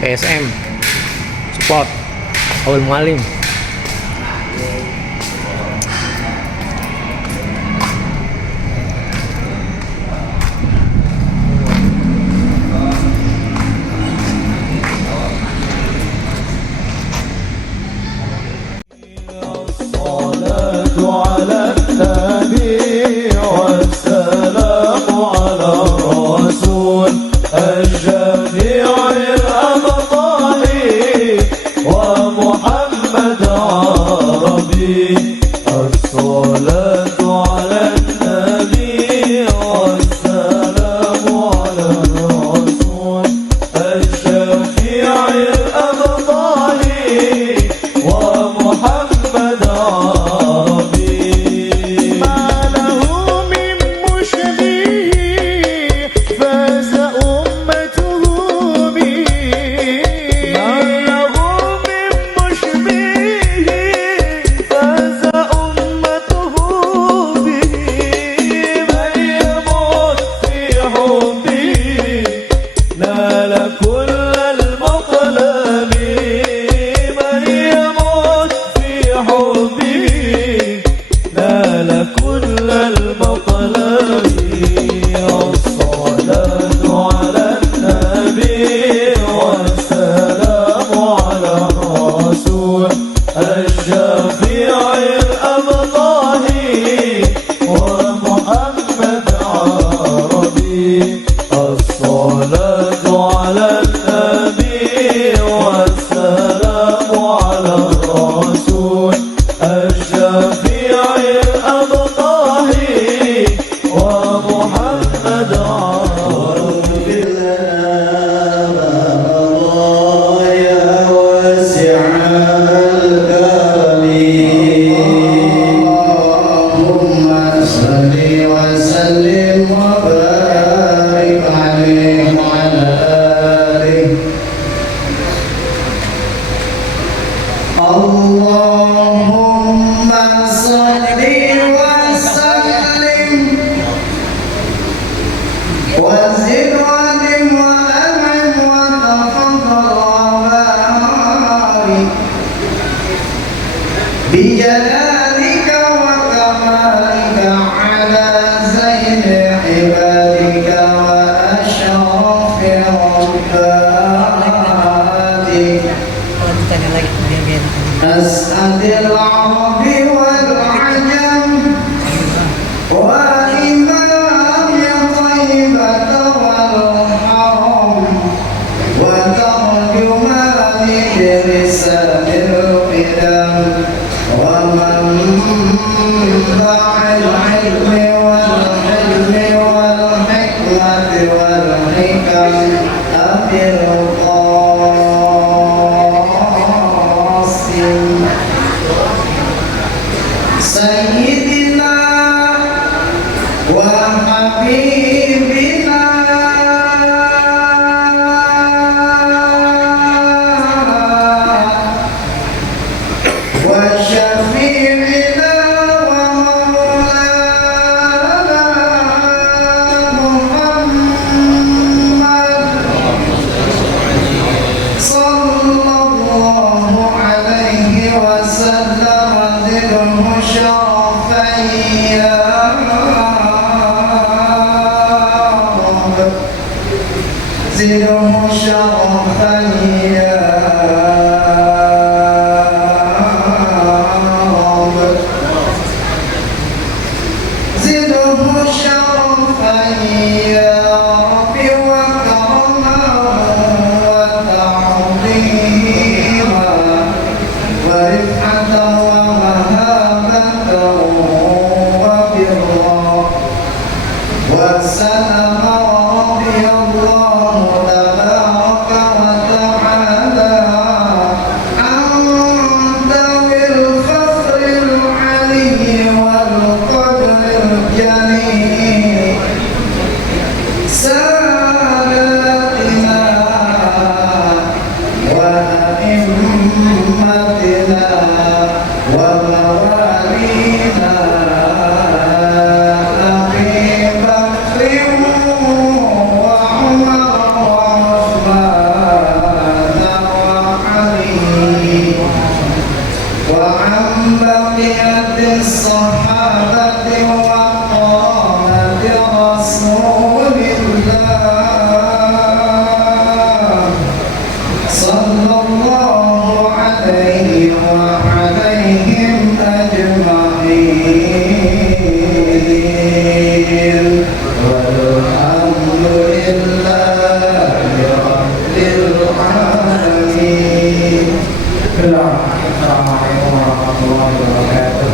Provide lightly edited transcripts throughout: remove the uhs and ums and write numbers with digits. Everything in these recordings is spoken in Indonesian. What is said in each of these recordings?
PSM Sport Awal Mualim. بيد الصحابة وقالت رسول الله صلى الله عليه وعليهم أجمعين والحمد لله رب العالمين. Assalamualaikum warahmatullahi wabarakatuh.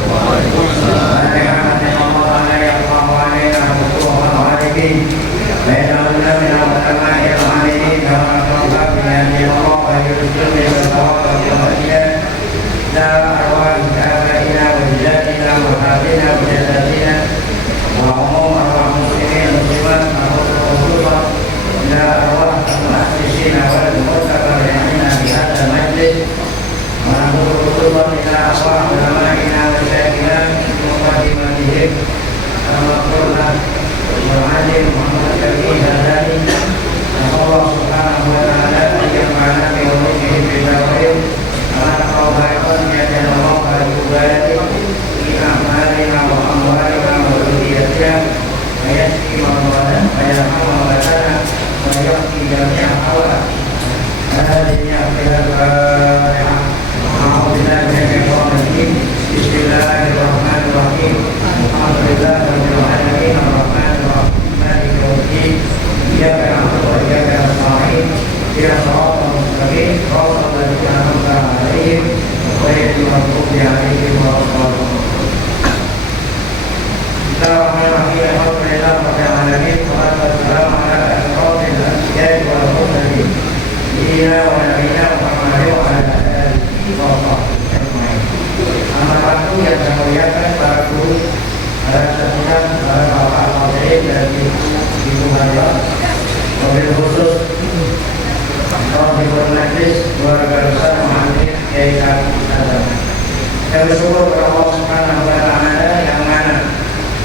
Kami bersyukur kepada Allah Subhanahu wa Ta'ala yang mana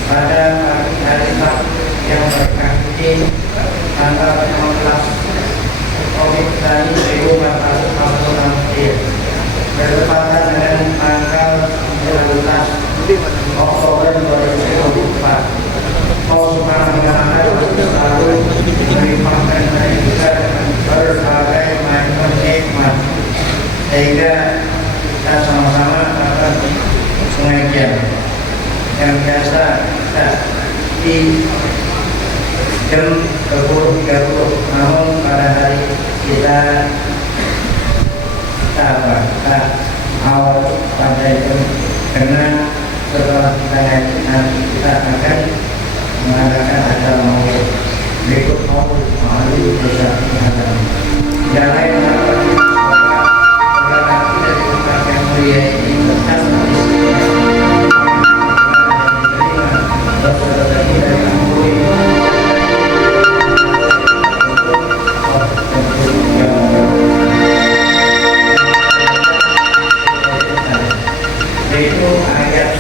pada pagi hari Sabtu yang berkah ini tanggal 15 Covid dari 1446 bertepatan dengan tanggal 19 Oktober 2024. Allah Subhanahu wa Ta'ala selalu melimpahkan kita berbagai macam nikmat sehingga kita sama-sama akan pengajian yang biasa kita di jam 10.30, namun pada hari kita awal pada jam karena setelah kita ngaji nanti kita akan mengadakan acara maulid berikut maulid desa Hadam. Yang lain yaitu ayat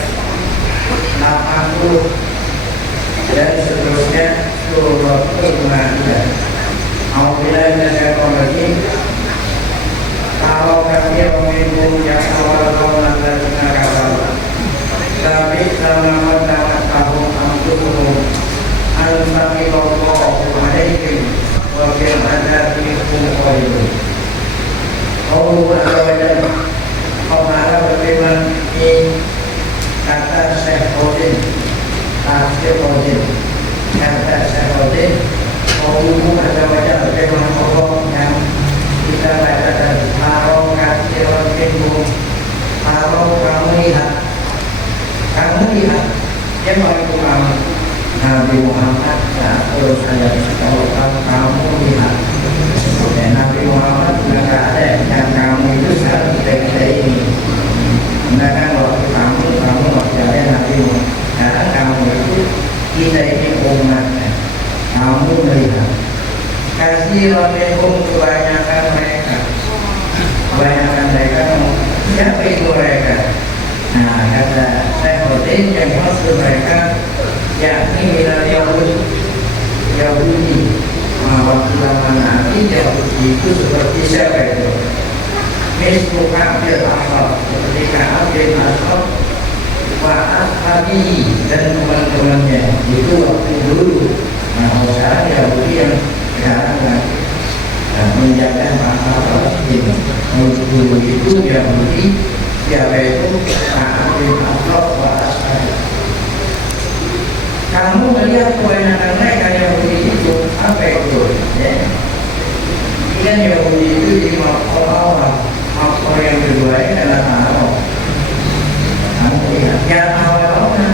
80 dan seterusnya surah Al-Maidah. Alhamdulillah saya kalau kami memilih yang awal nanti nakal, tapi selama dapat tahu untuk antami Allah alaikum wa bil adabi qul Allah Taala Ta'ala berfirman di kata Syekh Qadir Tafsir Qadir kata Syekh Qadir Allah Taala berfirman Allah yang kita baca dari kalau kasiron minum kalau kamu lihat siapa itu kamu Nabi Muhammad terus saya kalau kamu lihat dan Nabi Muhammad juga tidak ada yang kamu itu sekarang kita ini mengatakan waktu kamu waktu ada Nabi Muhammad karena kamu itu kita ini umatnya kamu melihat kasih minum kebanyakan mereka siapa itu mereka? Nah kata saya Hudin yang maksud mereka yakni minal Yahudi waktu zaman Nabi Yahudi itu seperti siapa itu? Mislu Ka'bil Ashraf seperti Ka'bil Ashraf Nabi dan teman-temannya itu waktu dulu. Nah, kalau sekarang Yahudi yang sekarang menjaga bangsa Palestina. Dulu itu Yahudi, siapa itu Sa'ad bin Abdullah wa As'ad. Kamu melihat kebanyakan mereka Yahudi itu apa itu? Ya. Kan Yahudi itu di makhluk Allah. Makhluk yang kedua ini adalah Ta'ala. Kamu lihat, yang awalnya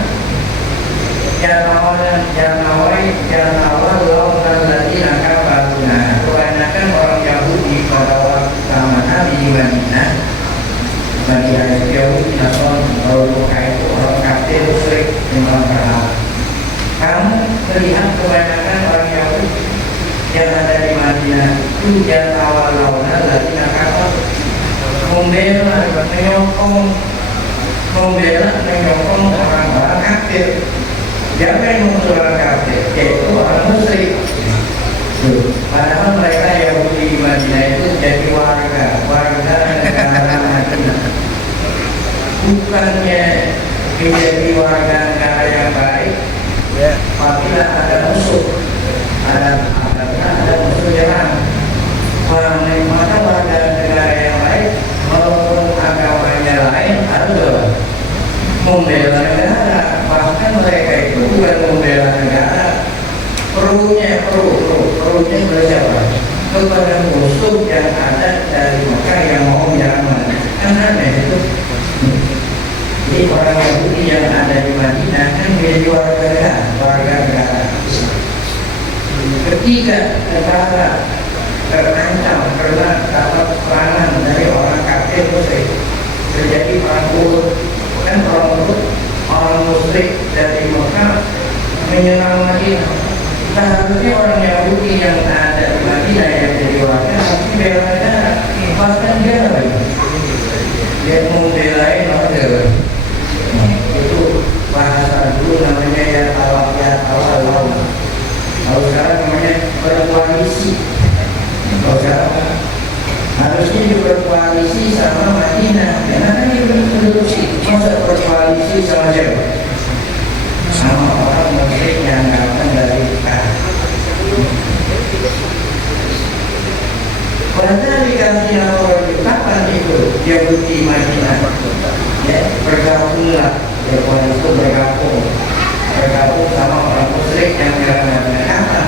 yang awal lautan ladina kafaruna. Kebanyakan orang Yahudi pada waktu zaman Nabi di Madinah, bagi Yahudi Nasron, orang itu orang kafir musyrik yang orang berhala. Kamu melihat kebanyakan orang Yahudi yang ada di Madinah itu yang awal lautan ladina kafar, membela, menyokong orang-orang kafir. Siapa yang menyokong orang kafir? Yaitu orang musyrik. Padahal mereka Yahudi di Madinah itu jadi warga negara Madinah. Bukannya menjadi warga negara yang baik, apabila ada musuh, ada musuh yang maka warga negara yang baik walaupun agamanya lain harus membela negara. Bahkan mereka itu bukan membela negara, perunya bersiapa? Kepada musuh yang ada dari Mekah yang mau menyerang Madinah. Kan aneh itu. Jadi orang Yahudi yang ada di Madinah kan menjadi warga negara Islam. Ketika negara terancam karena dapat serangan dari orang kafir musyrik, terjadi perang Uhud. Kan orang musyrik dari Mekah menyerang Madinah. Seharusnya orang Yahudi yang ada di Madinah yang jadi warga harus bela negara. Bahkan dia membelain warga. Itu bahasa dulu namanya ya tawal. Kalau sekarang namanya berkoalisi. Kalau sekarang harusnya juga berkoalisi sama Madinah. Karena kan dia penduduk sih. Masa berkoalisi sama siapa? Sama orang musyrik yang datang dari Mekah. Padahal dikasih nama kapan itu Yahudi Madinah, ya bergabunglah, ya itu bergabung sama orang musyrik yang beragama kapan?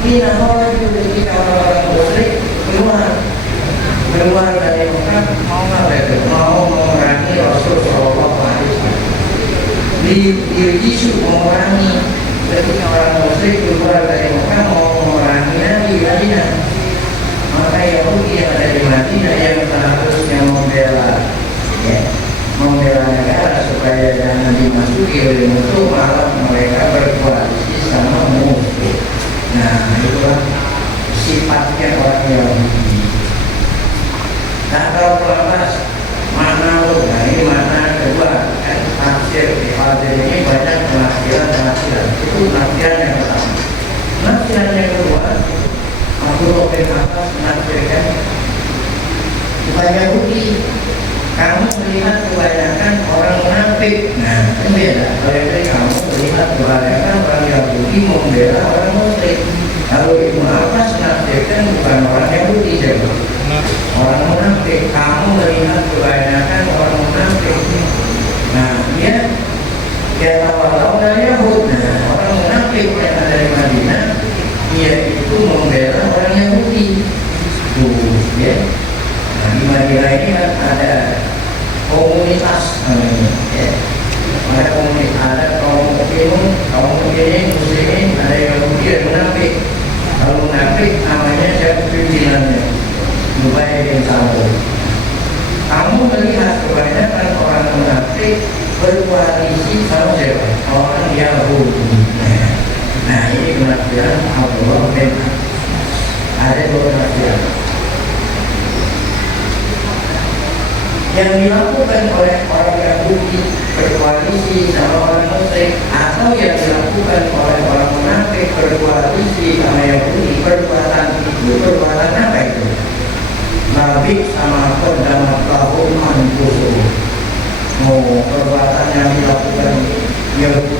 Ini nama itu ketika orang musyrik keluar dari Mekah mau memerangi Rasul Sallallahu Alaihi Wasallam. Diisu memerangi ketika orang musyrik keluar dari Mekah mau memerangi Nabi Madinah. Maka Yahudi yang ada di Madinah yang seharusnya membela negara supaya jangan dimasuki oleh musuh, malah mereka berkoalisi sama musuh. Nah, itulah sifatnya orang Yahudi. Nah, kalau terlepas makna ini makna kedua kan tafsir ini banyak penafsiran. Itu penafsiran yang pertama. Penafsiran yang kedua, Abdullah bin Abbas menafsirkan kepada Yahudi, kamu melihat kebanyakan orang munafik. Nah, itu beda. Kalau kamu melihat kebanyakan orang Yahudi membela orang musyrik. Kalau Ibnu Abbas menafsirkan bukan orang Yahudi saja, orang munafik. Kamu melihat kebanyakan orang munafik. Nah, dia tahu dari Yahud. Nah, orang munafik yang ada di Madinah, dia itu membela orang Yahudi. Ya. Nah, di Madinah ini kan ada komunitas ya. Ada komunitas, ada kaum muslimin, ada Yahudi dan munafik. Kalau munafik namanya siapa pimpinannya? Ubay bin Salul. Kamu melihat kebanyakan orang munafik berkoalisi sama siapa? Orang Yahudi. Nah, ini penafsiran Abdullah bin Abbas. Ada dua penafsiran yang dilakukan oleh orang Yahudi berkoalisi sama orang musyrik, atau yang dilakukan oleh orang munafik berkoalisi sama Yahudi. Perbuatan apa itu? Nabi sama Qaddamat lahum anfusuhum. Perbuatan yang dilakukan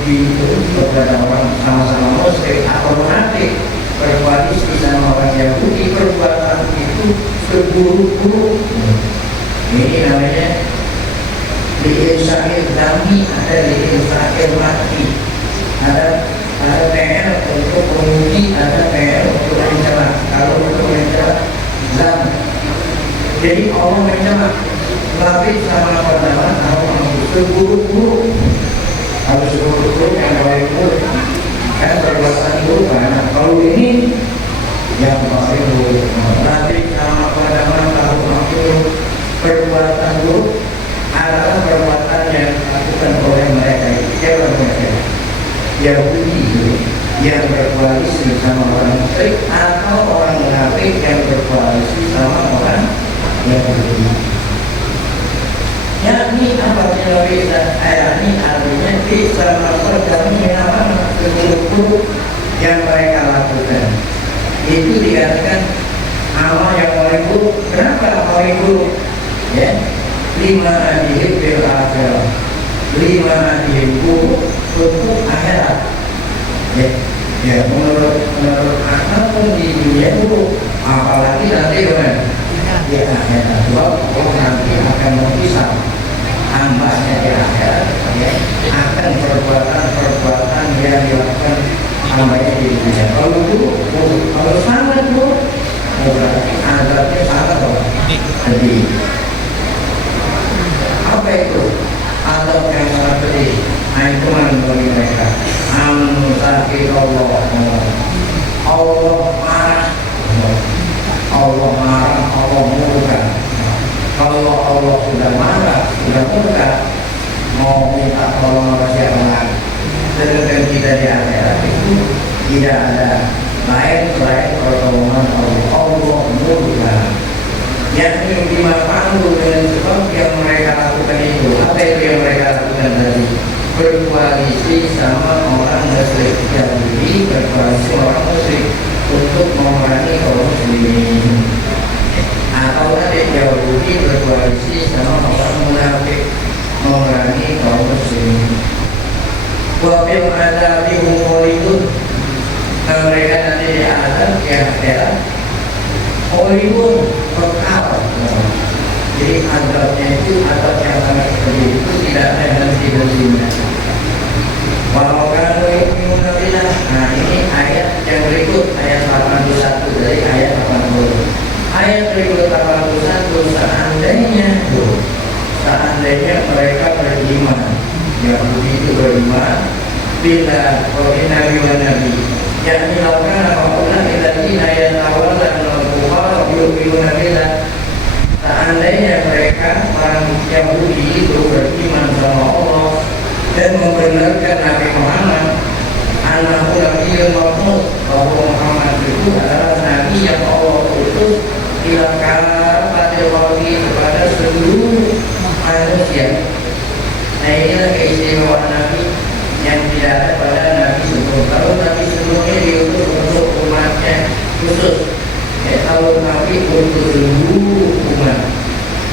itu kepada orang sama-sama muslim atau munafik berkoalisi sama orang Yahudi, perbuatan itu seburuk-buruk. Ini namanya diinsahil dami, ada diinsahil mati, ada PR untuk menguji, ada PR untuk mencela. Kalau untuk mencela zam, jadi Allah mencela tapi sama pertama Allah seburuk-buruk, harus seburuk-buruk yang paling buruk kan perbuatan buruk banyak. Kalau ini yang paling buruk, tapi sama pertama Allah perbuatan buruk adalah perbuatan yang dilakukan oleh mereka. Siapa mereka? Yahudi yang berkoalisi sama orang musyrik atau orang munafik yang berkoalisi sama orang Yahudi. Yakni apabila bisa ayat ini artinya bisa melakukan apa seburuk-buruk yang mereka lakukan. Itu dikatakan amal yang paling buruk. Kenapa paling buruk? Ya, 5 adihim bil akhirah, 5 adihim buruk untuk akhirat. Ya, menurut akal pun di dunia buruk, apalagi nanti kan di akhirat. Sebab Allah nanti akan memisah hambanya di akhirat, ya, akan perbuatan-perbuatan yang dilakukan hambanya di dunia. Kalau buruk, kalau sangat buruk, berarti azabnya sangat pedih. Apa itu? Azab yang sangat pedih. Ancaman bagi mereka. Sakit Allah marah, Allah marah, Allah murka. Kalau Allah sudah marah, sudah murka, mau minta tolong sama siapa lagi? Sedangkan kita di akhirat itu tidak ada lain selain pertolongan Allah. Allah murka. Yakni dimanfaatkan dengan sebab yang mereka lakukan itu. Apa itu yang mereka lakukan tadi? Berkoalisi sama orang musyrik Yahudi, berkoalisi orang musyrik untuk memerangi kaum muslimin. Atau tadi Yahudi berkoalisi sama orang munafik memerangi kaum muslimin. Wafil adabi humulidun, mereka nanti di azab yang akhirat Hollywood kekal. Jadi azabnya itu azab yang sangat pedih, itu tidak ada henti-hentinya. Walau kan yu'minuna. Nah, ini ayat yang berikut, ayat 81 dari ayat 80. Ayat berikut 81, seandainya mereka beriman, Yahudi itu beriman bila nabi wa nabi, yakni lakukan apapun ilahi ayat awal dan al-Bukhara yu'minuna billah. Seandainya mereka orang Yahudi itu beriman sama Allah dan membenarkan Nabi Muhammad, annahu nabiyyun mursalun, bahwa Muhammad itu adalah nabi yang Allah utus ila kafatil khalqi, kepada seluruh manusia. Nah, inilah keistimewaan Nabi yang tidak ada pada Nabi sebelum. Kalau Nabi sebelumnya diutus untuk umatnya khusus, kalau Nabi untuk seluruh umat.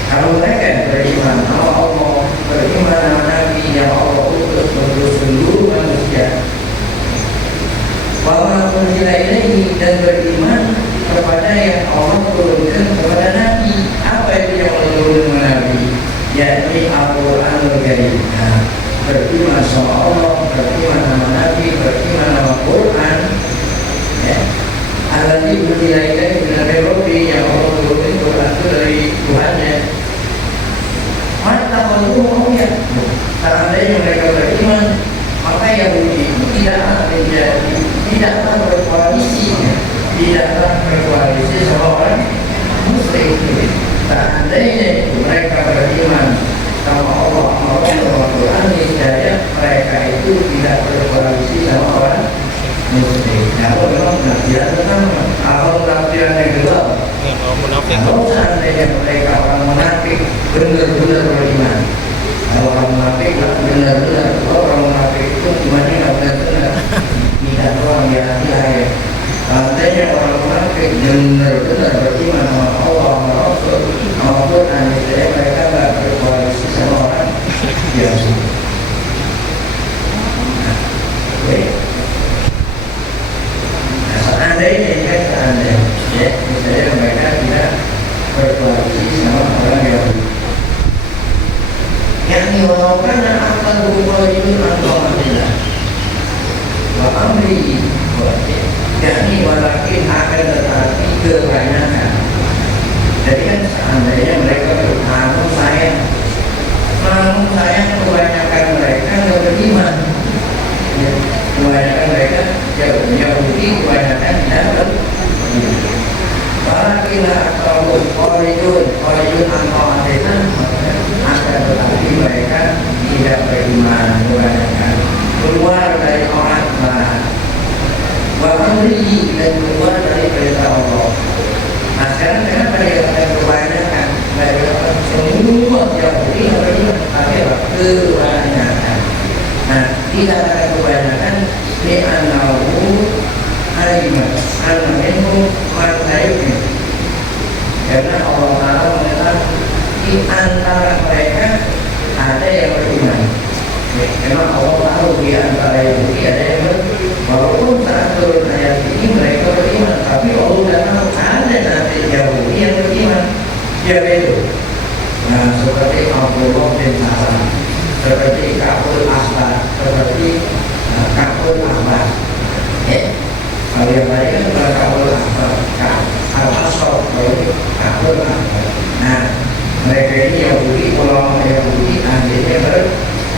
Kalau mereka beriman sama Allah, beriman sama Nabi yang Allah utus untuk seluruh manusia, bahwa unzila ilaihi, dan beriman kepada yang Allah turunkan kepada Nabi. Apa itu yang Allah turunkan kepada Nabi? Yakni Al-Quranul Karim. Nah, beriman sama Allah, beriman sama Nabi, beriman sama Quran, ya. Alladzi unzila ilaihi min rabbi, yang Allah turunkan Quran itu dari Tuhannya. Maka kalau ya, seandainya mereka beriman, maka Yahudi tidaklah menjadi, tidaklah berkoalisi, tidaklah berkoalisi sama orang Muslim. Seandainya mereka beriman sama Allah, sama Quran, niscaya mereka itu tidak berkoalisi sama orang Muslim. Kalau memang penafsiran pertama, kalau penafsiran yang kedua, kalau seandainya mereka orang munafik benar-benar beriman, kalau orang munafik benar-benar, kalau orang munafik itu imannya nggak benar-benar, tidak orang yang lahir. Seandainya orang munafik benar-benar beriman sama Allah, sama Rasul, sama Quran, niscaya mereka nggak berkoalisi sama orang biasa. kharijun an ta'atillah wa amri yakni walakin akan tetapi kebanyakan. Jadi kan seandainya mereka namun sayang kebanyakan mereka nggak beriman ya, kebanyakan mereka Yahudi kebanyakan tidak beriman. Walakin akal kharijun an ta'atillah akan tetapi mereka tidak beriman kebanyakan, keluar dari taat wa amri dan keluar dari perintah Allah. Nah sekarang kenapa dikatakan kebanyakan? Mereka semua Yahudi beriman, tapi apa? Kebanyakan. Nah dikatakan kebanyakan ini anahu alimat anahu martaibnya, karena Allah Taala mengatakan di antara mereka ada yang beriman. Ya, memang Allah tahu di antara Yahudi ada yang beriman. Walaupun saat turun ayat ini mereka beriman, tapi Allah sudah tahu ada nanti Yahudi yang beriman. Siapa itu? Nah, seperti Abdullah bin Salam, seperti Ka'bul Ahbar, seperti Ka'bul Ahbar. Kalau yang tadi kan bukan Ka'bul Ahbar, Al-Asr, kalau ini Ka'bul Ahbar. Nah, mereka ini Yahudi, ulama Yahudi akhirnya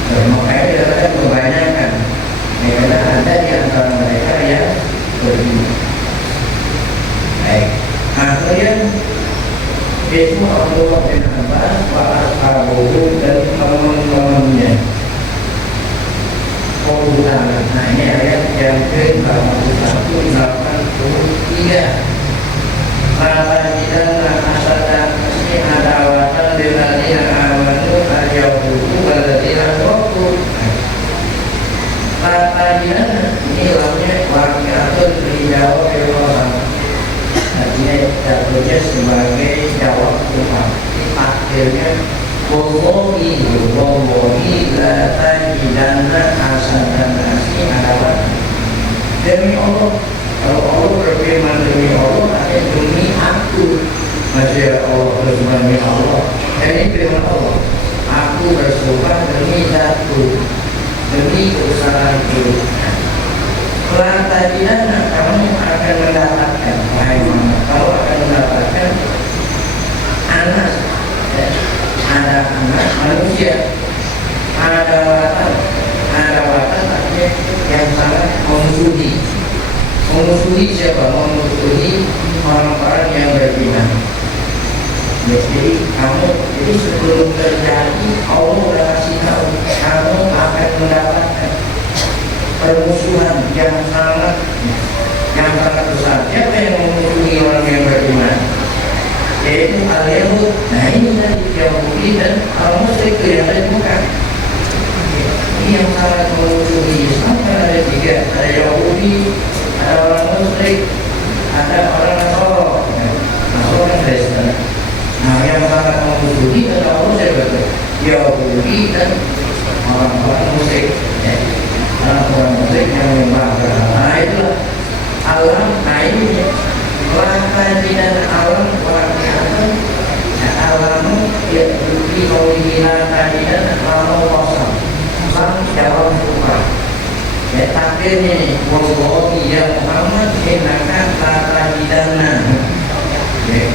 makanya dikatakan kebanyakan. Karena ada di antara mereka yang beriman. Baik. Nah, kemudian itu Abdullah bin Abbas wa ashabuhu dan teman-temannya. Nah ini ayat yang ke-81-83. Maka tidak asal kasih adawatan dengan amanu al-yahudu waladina waktu. Latihan ini lamanya wakiatun dijawab Tuhan. Artinya jatuhnya sebagai jawab Tuhan. Akhirnya Wallahi la tajidanna hasanan nasi adalah demi Allah. Kalau Allah berfirman demi Allah, artinya demi aku. Masya Allah demi Allah. Dan ini firman Allah. Aku bersumpah demi Zatku, demi usahaku. Latajidanna, kamu akan mendapatkan, kamu akan mendapatkan anak. Ada anak manusia, ada watan artinya yang sangat memusuhi siapa? Memusuhi orang-orang yang beriman. Jadi sebelum terjadi Allah sudah kasih tahu kamu akan mendapatkan permusuhan yang sangat besar. Siapa yang memusuhi orang yang beriman? Yaitu al-Yahud. Nah ini tadi Yahudi dan orang musyrik yang tadi bukan. Ini yang sangat memusuhi Islam. Ada tiga, ada Yahudi, ada orang musyrik, ada orang Nasoro yang Kristen. Nah yang sangat memusuhi adalah orang musyrik, Yahudi dan orang-orang musyrik. Orang-orang musyrik yang menyembah berhala. Nah itulah alam. Nah ini dan alam wakiatun alamu ya di kaulilah tadi dan alamu kosong sang jawab Tuhan. Ya takdirnya nih Wallahi ya Muhammad innaka latajidanna. Ya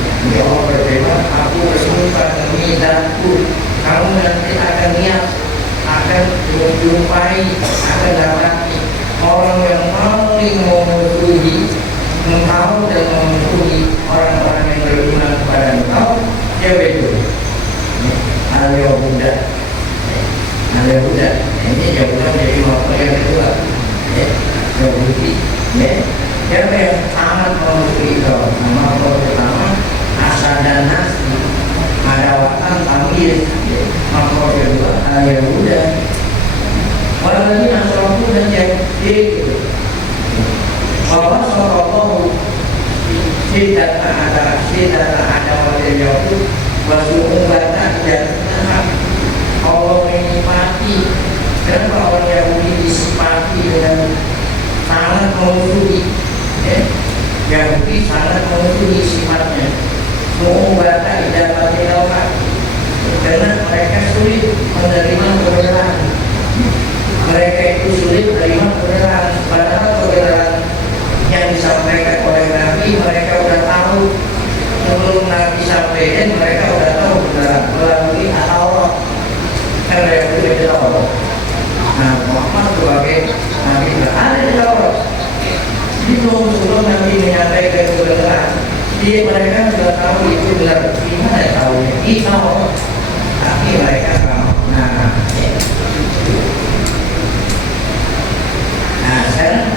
Allah berfirman, aku bersumpah demi Zatku, kamu nanti akan lihat, akan menjumpai, akan dapati orang yang paling memusuhi engkau dan memusuhi orang-orang yang beriman kepada engkau. Siapa itu? Al-Yahuda. Al-Yahuda. Ini Yahuda jadi makhluk yang kedua. Yahudi. Siapa yang sangat memusuhi engkau? Makhluk pertama asal dan nasi. Ada watan tamir. Makhluk kedua Al-Yahuda. Walau asal dan Yahudi. Bahwa Sallallahu tidak ada wajah Yahud wasu'un bata dan Allah menikmati. Kenapa orang Yahudi disipati dengan sangat memusuhi? Yahudi sangat memusuhi sifatnya. Su'un bata tidak karena mereka sulit menerima kebenaran.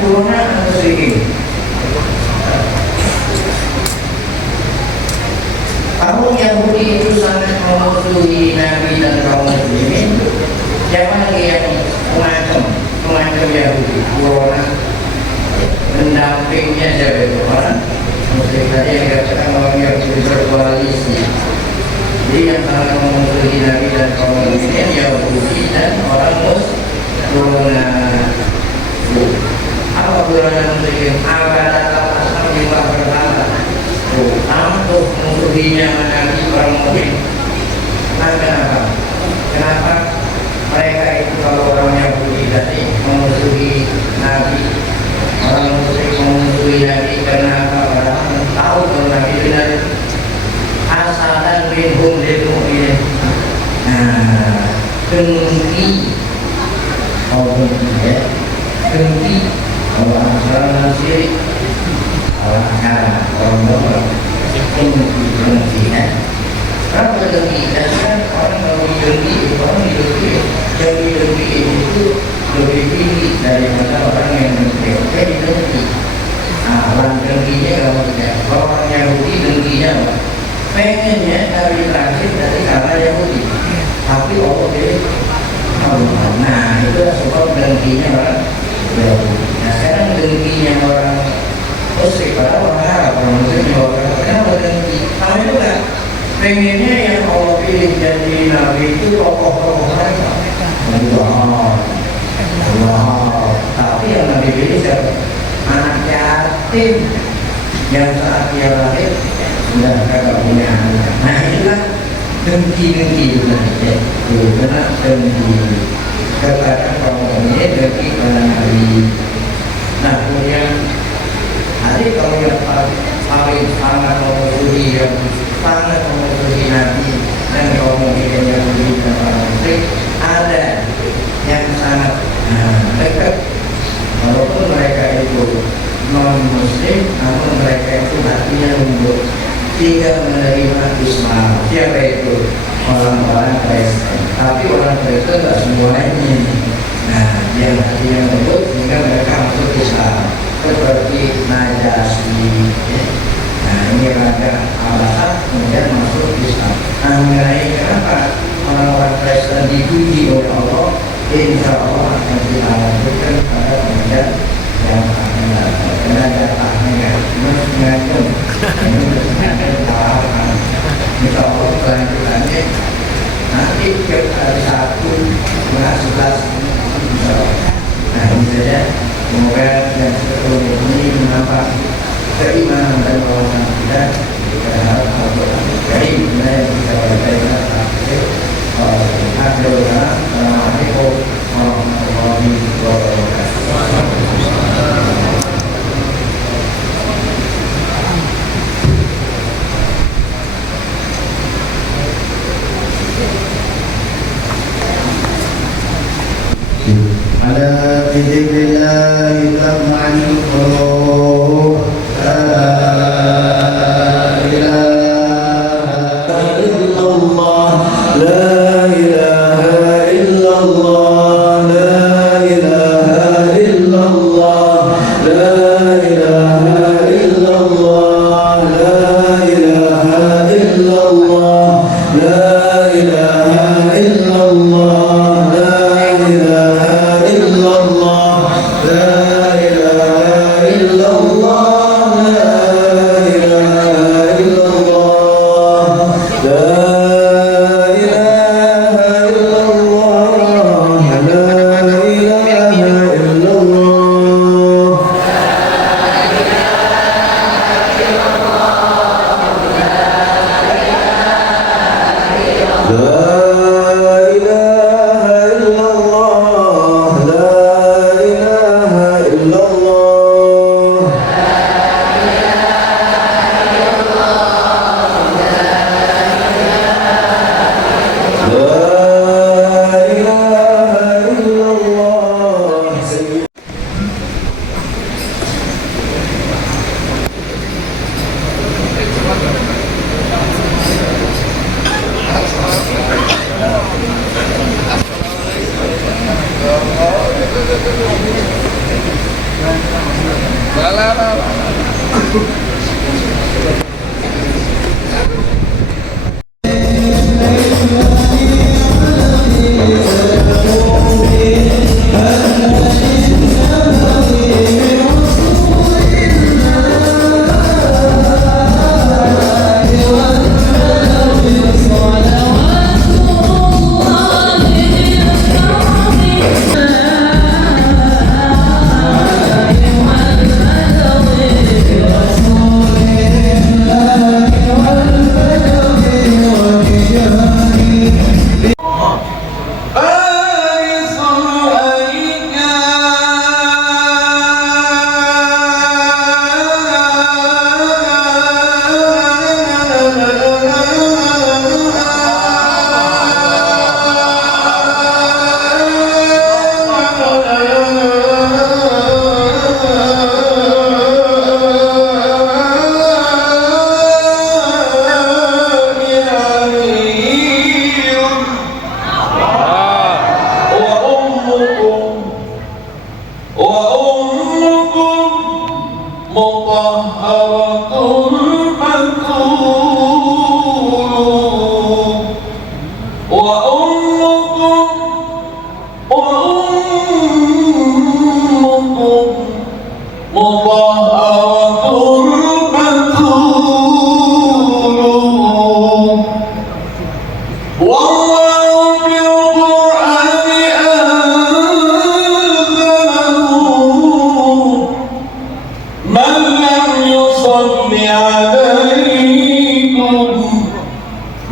turunan musyrikin. Kaum Yahudi itu sangat memusuhi Nabi dan kaum muslimin. Siapa lagi yang mengancam Yahudi? Corona, pendampingnya siapa itu? Orang musyrik tadi yang dikatakan orang Yahudi berkoalisi. Jadi yang sangat memusuhi Nabi dan kaum muslimin Yahudi dan orang munafik. Apa golongan musyrikin? Abadat al-asnam lima perkara. Sama tuh musuhinya Nabi orang mukmin. Kenapa? Mereka itu kalau orang Yahudi tadi memusuhi Nabi, orang musyrik memusuhi Nabi karena apa? Orang tahu kalau Nabi benar. Asalan minhum lil mu'minin. Nah, dengki, ya, dengki orang syirik, orang dengki, ya. Kenapa dengki? Karena orang kalau dengki, yang dengki itu lebih tinggi daripada orang yang dengki. Jadi dengki. Nah, orang dengkinya kalau orang Yahudi dengkinya apa? Pengennya dari terakhir dari kata Yahudi, tapi Allah pilih Allah. Nah, itu sebab dengkinya orang Yahudi. Nah, sekarang dengkinya orang musyrik, orang Arab, orang Muslim, orang kenapa dengki? Sama itu kan pengennya yang Allah pilih jadi Nabi itu tokoh-tokoh mereka. Allah. Tapi yang Nabi pilih siapa? Anak yatim yang saat dia lahir sudah kagak punya anak. Nah itulah dengki juga ya. Karena dengki kepada kaum ini dengki kepada Nabi. Nah kemudian hari kalau yang paling sangat memusuhi yang sangat memusuhi Nabi dan kaum ini yang beri dan orang musyrik ada yang sangat dekat walaupun mereka itu non muslim namun mereka itu hatinya lembut tidak menerima Islam. Siapa itu? Orang-orang Kristen. Tapi orang Kristen tidak semuanya. Nah, yang hatinya lembut sehingga mereka masuk Islam seperti Najasyi. Nah, ini raja Al-Asad kemudian masuk Islam. Nah, mengenai kenapa orang-orang Kristen dipuji oleh Allah, insya Allah akan kita lanjutkan pada pengajian yang akan datang. Karena datangnya mengandung insya Allah kelanjutannya nanti hari Sabtu tanggal 11 insya Allah. Nah ini saja, semoga yang seterusnya ini menambah keimanan dan wawasan kita terhadap Al-Quran. Jadi kita yang bisa berkaitan Assalamualaikum warahmatullahi wabarakatuh. Ala bidzikrillah tatma'inul qulub. La ilaha illallah, la ilaha illallah, la ilaha illallah, la ilaha illallah, la ilaha illallah, la ilaha illallah.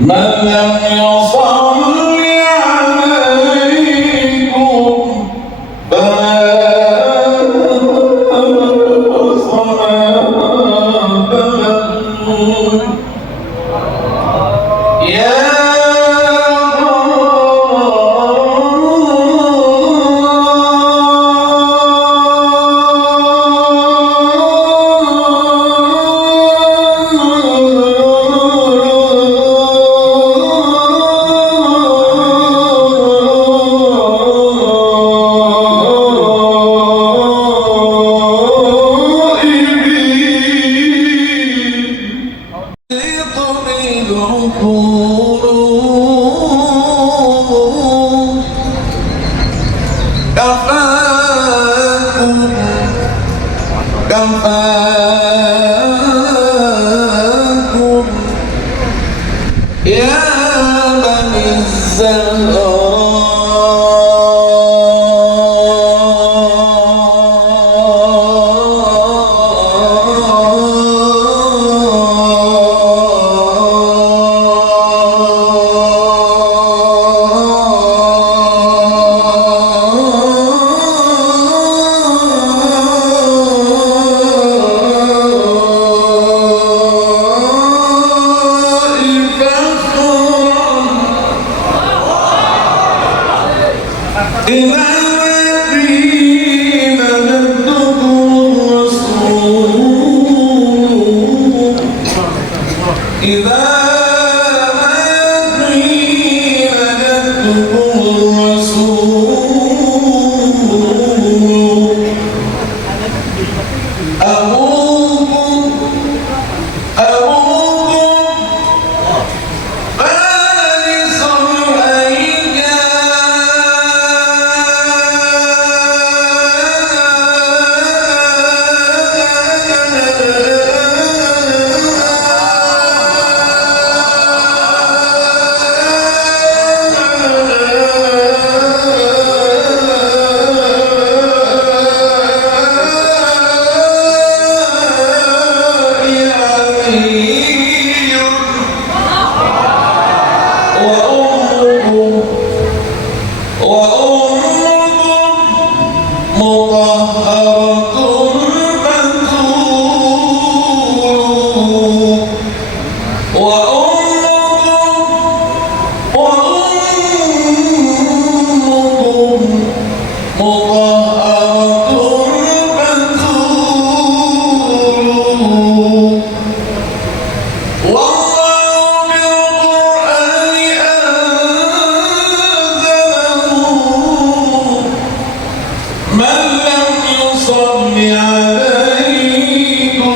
من لم يصل عليكم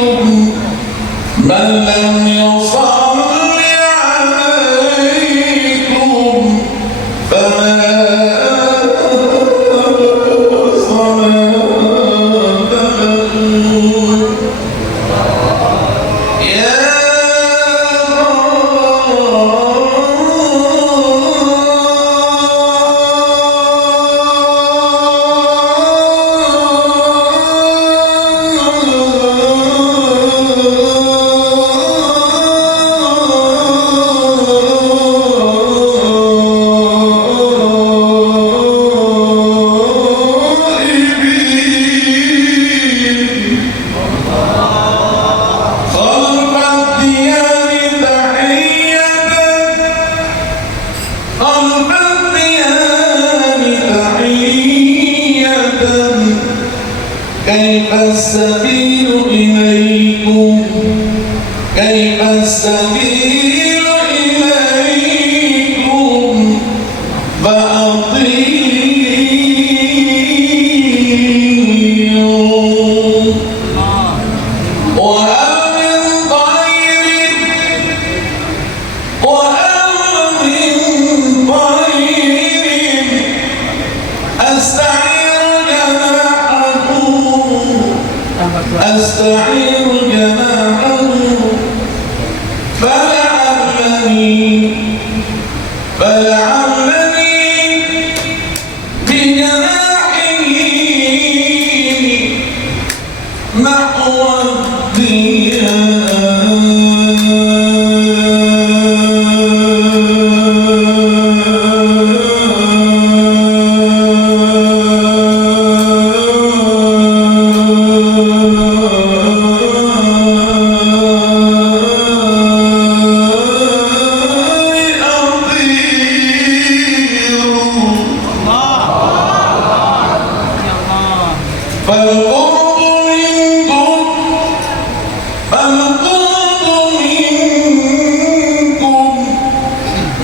من لم يصل عليكم فما كيف السبيل إليكم كيف السبيل إليكم فأطيعوا وهل من طير أستعير جناحه فلعلني بجناحه نحو فالقرب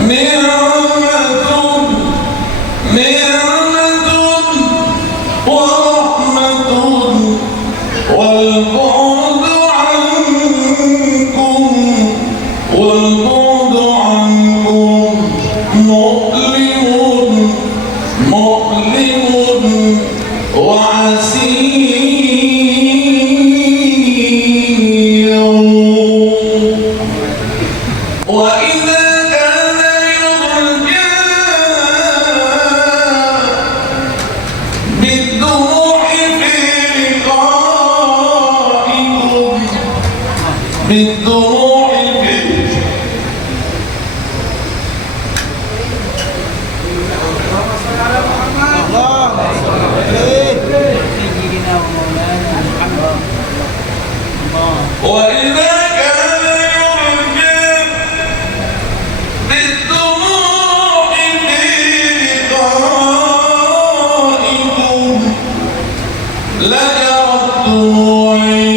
منكم نعمة ورحمة والبعد عنكم مؤلم وعسير وإذا كان يرجى بالدموع في لقائكم وإذا كان يرجى بالدموع في لقائكم لجرت دموعي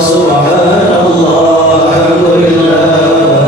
سبحان الله الحمد لله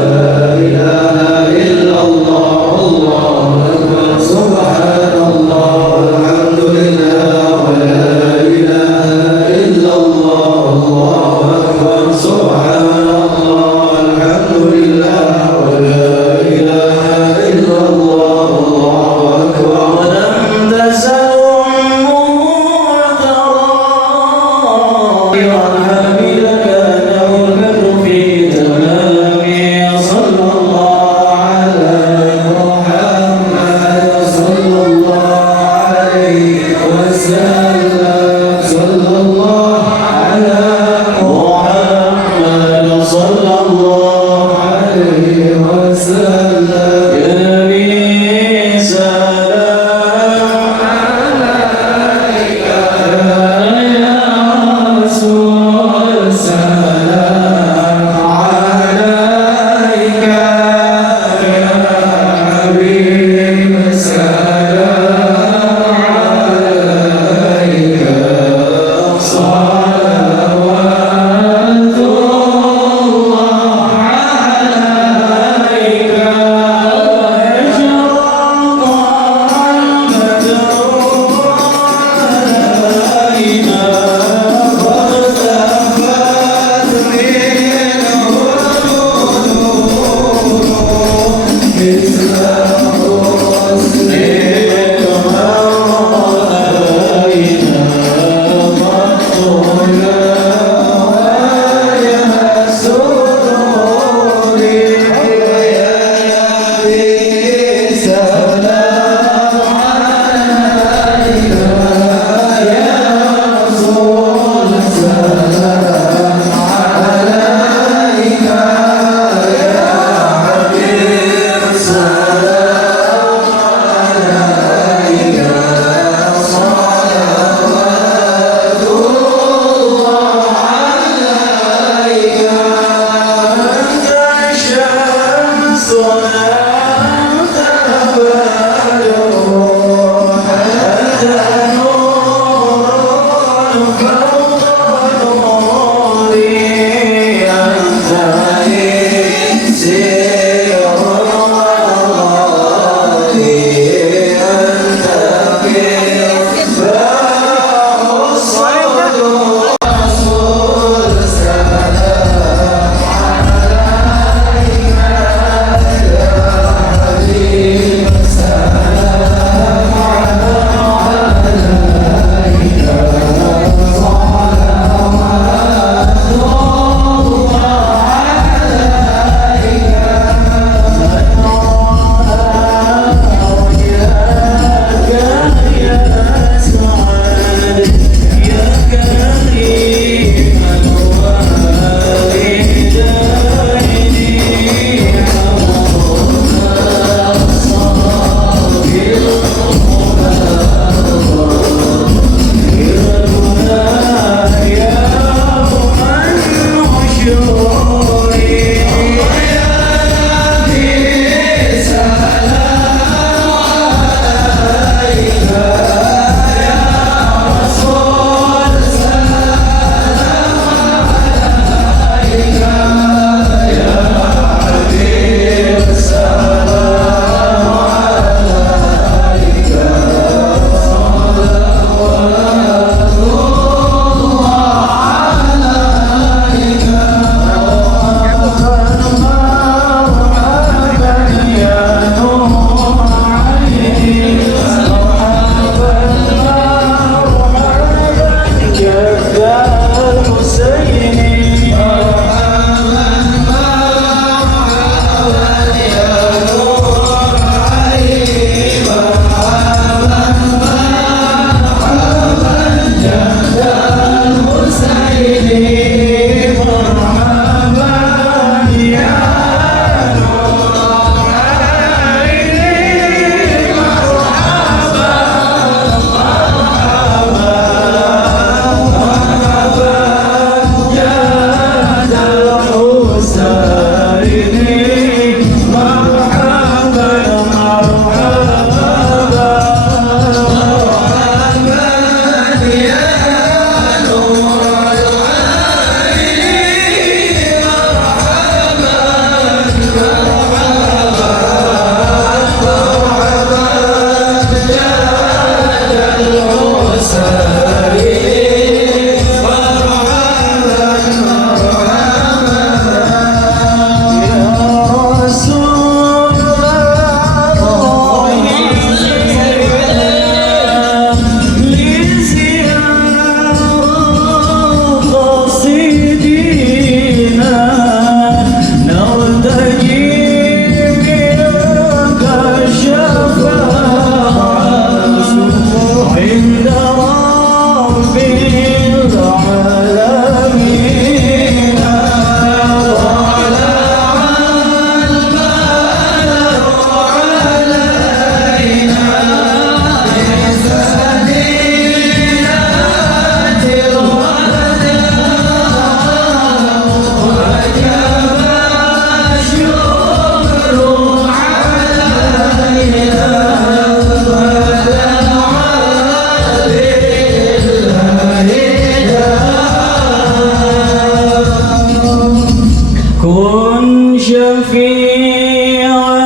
شفيعا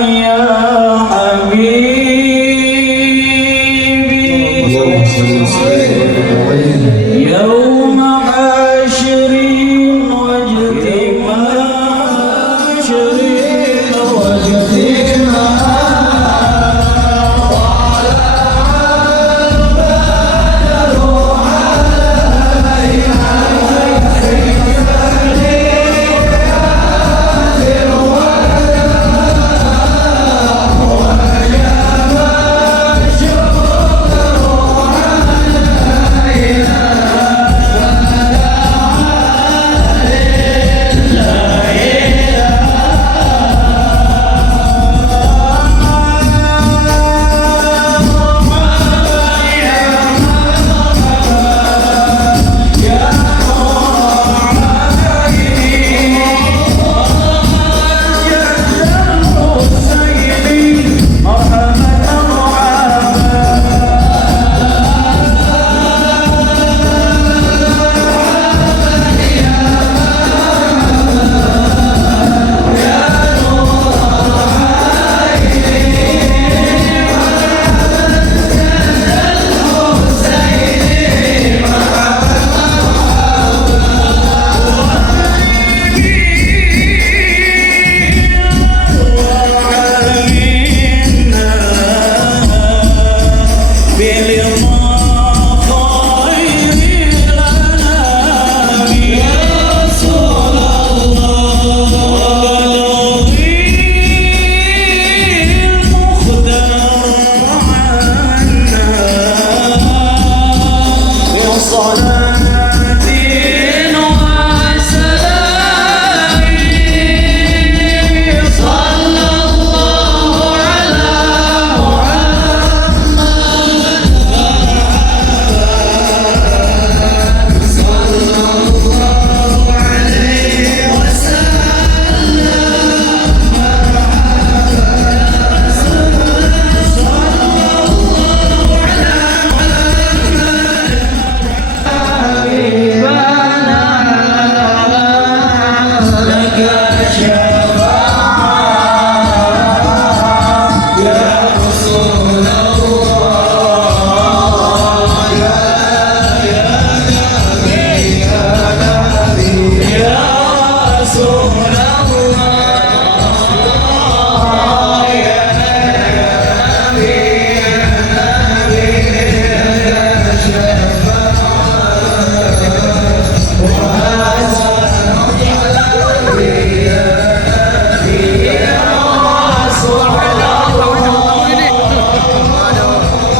يا حبيبي يوم حشر واجتماع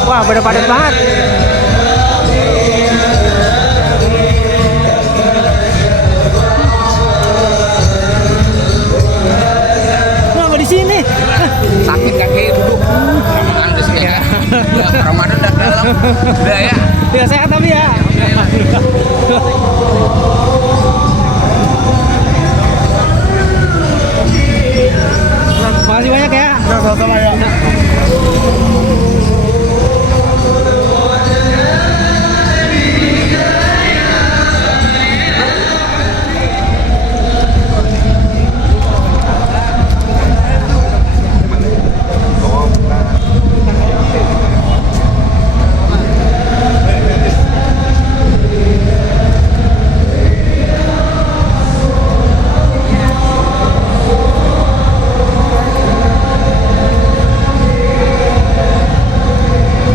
Wah, pada padat banget. Kenapa di sini? Sakit kaki duduk. Ramadan di sini ya. Ya, Ramadan udah dalam. Udah ya. Ya sehat tapi ya. Makasih banyak ya. Sama-sama ya.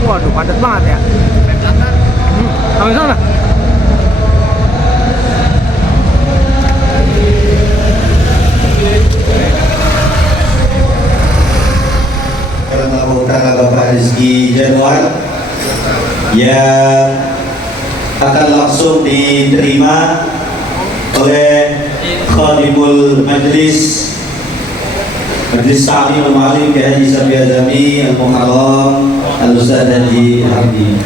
Waduh, padat banget ya. Sampai sana. Allah Ta'ala Bapak Rizky Januar yang akan langsung diterima oleh Khadimul Majlis Sami Al-Malim Kiai Haji Safi Azami Al-Muharram Al-Ustaz Haji Hamdi.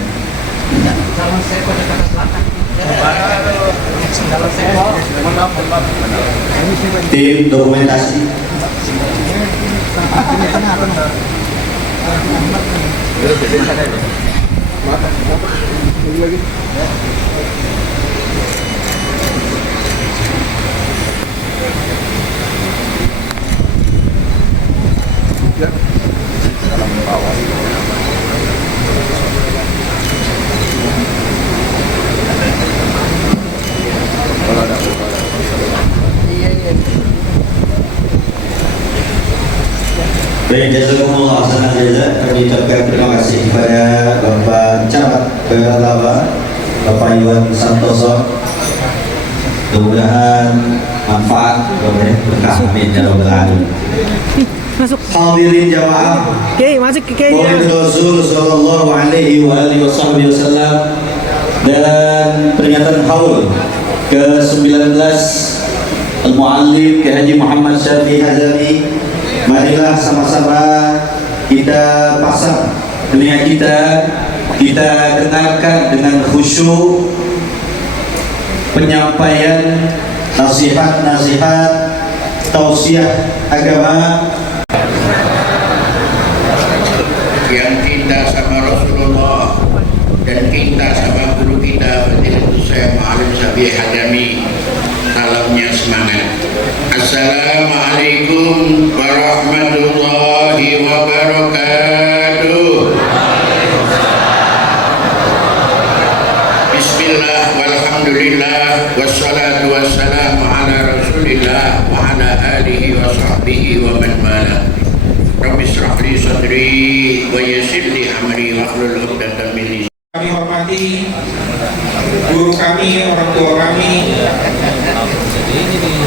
Tim dokumentasi. Baik, jazakumullah khairan jazak. Kami ucapkan terima kasih kepada Bapak Camat Boyolali, Bapak Iwan Santoso. Mudah-mudahan manfaat, berkah, amin ya rabbal alamin. Masuk. Hadirin jamaah, Oke, masuk ke Maulid Rasul sallallahu alaihi wa alihi wasallam dan peringatan haul ke-19 Al-Muallim Kiai Haji Muhammad Syafi'i Hazami. Marilah sama-sama kita pasang telinga kita dengarkan dengan khusyuk penyampaian nasihat-nasihat tausiah agama yang cinta sama Rasulullah dan cinta sama guru kita Fadilatul Syekh Muallim Syafi'i Hazami. Salamnya semangat. Assalamualaikum warahmatullahi wabarakatuh. Bismillah walhamdulillah wassalatu wassalamu ala rasulillah wa ala alihi wa sahbihi wa man wala. Rabbi shrah li sadri wa yassir li amri wahlul 'uqdatam min lisani. Kami hormati guru kami, orang tua kami,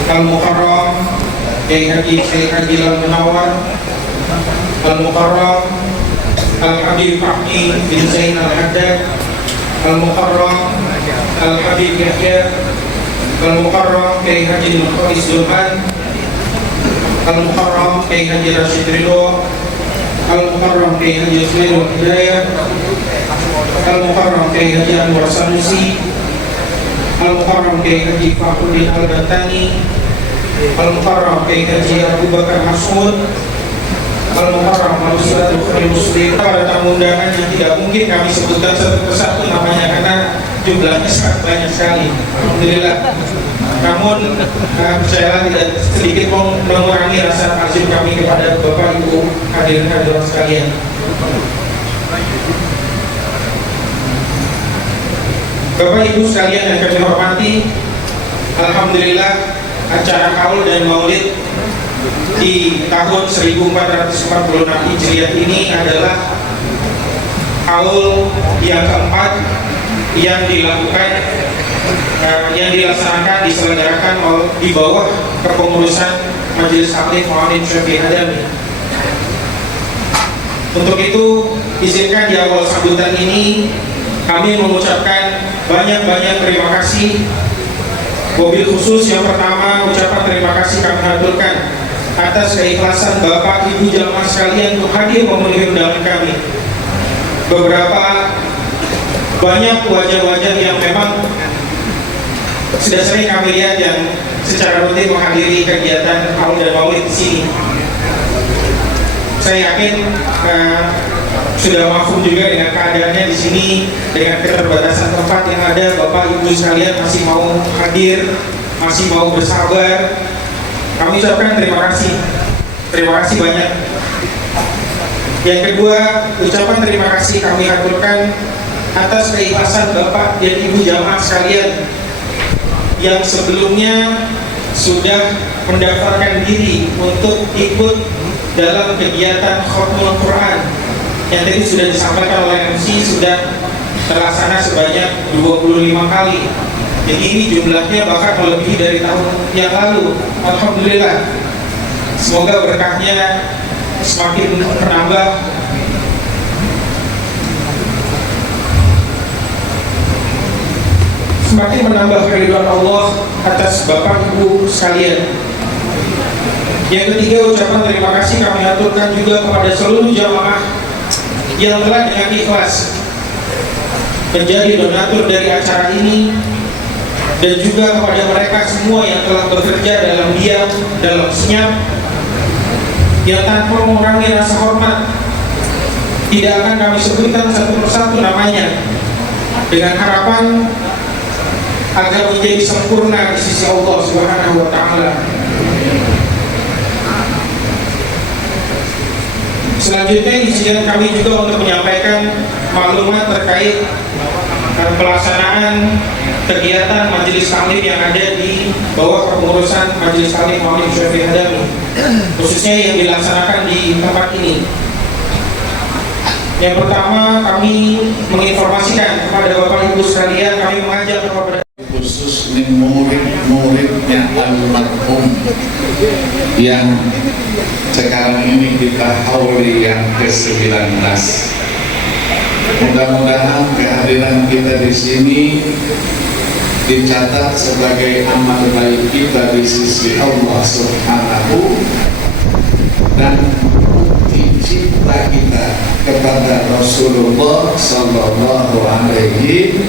Al-Mukarram Kiai Haji Syekh Haji Al-Munawwar, Al-Mukarram Al-Habib Fahmi bin Zain Al-Haddad, Al-Mukarram Al-Habib Yahya, Al-Mukarram Kiai Haji Mukhlis Zulman, Al-Mukarram Kiai Haji Rashid Ridho, Al-Mukarram Kiai Haji Usman Hidayah, Al-Mukarram Kiai Haji Anwar Sanusi, Al-Mukarram Kiai Haji Fakhruddin Al-Bantani, Al-Mukarram Kiai Haji Abu Bakar Mas'ud, Al-Mukarram Al-Ustadzul Khairul Muslim. Para tamu undangan yang tidak mungkin kami sebutkan satu persatu namanya karena jumlahnya sangat banyak sekali, alhamdulillah. Namun saya tidak sedikit mengurangi rasa takzim kami kepada Bapak Ibu hadirin hadirat sekalian. Bapak Ibu sekalian yang kami hormati, alhamdulillah acara haul dan maulid di tahun 1446 Hijriah ini adalah haul yang keempat yang dilakukan yang dilaksanakan diselenggarakan di bawah kepengurusan Majelis Taklim Muallim Syafi'i Hazami. Untuk itu izinkan di awal sambutan ini kami mengucapkan banyak-banyak terima kasih. Wabil khusus yang pertama, ucapan terima kasih kami haturkan atas keikhlasan Bapak Ibu jamaah sekalian untuk hadir memenuhi undangan kami. Beberapa banyak wajah-wajah yang memang sudah sering kami lihat yang secara rutin menghadiri kegiatan haul dan maulid di sini. Saya yakin sudah mafhum juga dengan keadaannya di sini, dengan keterbatasan tempat yang ada. Bapak Ibu sekalian masih mau hadir, masih mau bersabar. Kami ucapkan terima kasih banyak. Yang kedua, ucapan terima kasih kami haturkan atas keikhlasan Bapak dan Ibu jamaah sekalian yang sebelumnya sudah mendaftarkan diri untuk ikut dalam kegiatan Khatmul Quran yang tadi sudah disampaikan oleh MC, sudah terlaksana sebanyak 25 kali. Jadi ini jumlahnya bahkan melebihi dari tahun yang lalu. Alhamdulillah. Semoga berkahnya semakin menambah. Semakin menambah keridhaan Allah atas Bapak Ibu sekalian. Yang ketiga, ucapan terima kasih kami aturkan juga kepada seluruh jamaah yang telah dengan ikhlas menjadi donatur dari acara ini, dan juga kepada mereka semua yang telah bekerja dalam diam, dalam senyap, yang tanpa mengurangi rasa hormat. Tidak akan kami sebutkan satu persatu namanya, dengan harapan agar menjadi sempurna di sisi Allah Subhanahu wa Ta'ala. Selanjutnya izinkan kami juga untuk menyampaikan maklumat terkait pelaksanaan kegiatan majelis taklim yang ada di bawah kepengurusan Majelis Taklim Muhammad Syafi'i Hadami, khususnya yang dilaksanakan di tempat ini. Yang pertama, kami menginformasikan kepada Bapak Ibu sekalian, kami mengajak kepada khusus murid-muridnya almarhum yang sekarang ini kita hauli yang ke-19. Mudah-mudahan kehadiran kita di sini dicatat sebagai amal baik kita di sisi Allah Subhanahu dan bukti cinta kita kepada Rasulullah Sallallahu Alaihi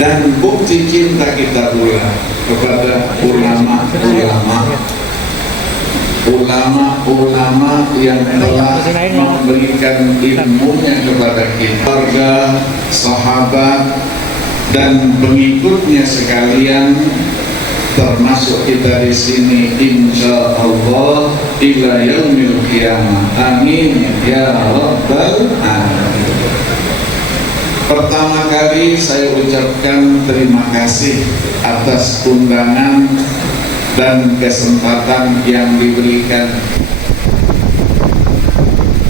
dan bukti cinta kita pula kepada ulama yang telah memberikan ilmunya kepada kita, keluarga, sahabat dan pengikutnya sekalian, termasuk kita di sini insya Allah ila yaumil qiyamah. Amin ya rabbal alamin. Pertama kali saya ucapkan terima kasih atas undangan dan kesempatan yang diberikan.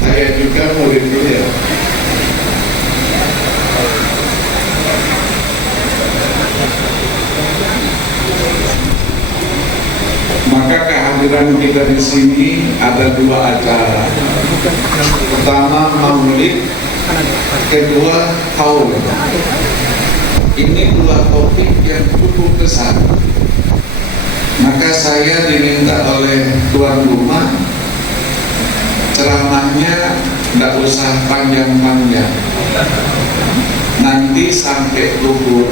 Saya juga murid beliau. Maka kehadiran kita di sini ada dua acara. Pertama maulid, kedua haul. Ini dua topik yang cukup besar. Maka saya diminta oleh tuan rumah ceramahnya tidak usah panjang-panjang. Nanti sampai zuhur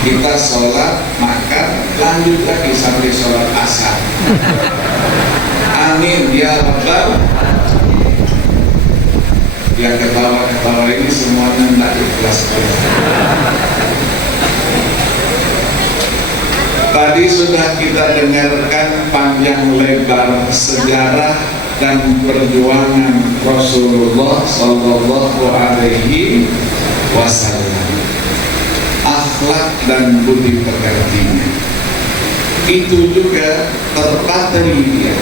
kita sholat, makan, lanjut lagi sampai sholat asar. Amin ya rabbal. Yang ketawa-ketawa ini semuanya tidak ikhlas. Tadi sudah kita dengarkan panjang lebar sejarah dan perjuangan Rasulullah Sallallahu Alaihi Wasallam, akhlak dan budi pekertinya. Itu juga terpatri dia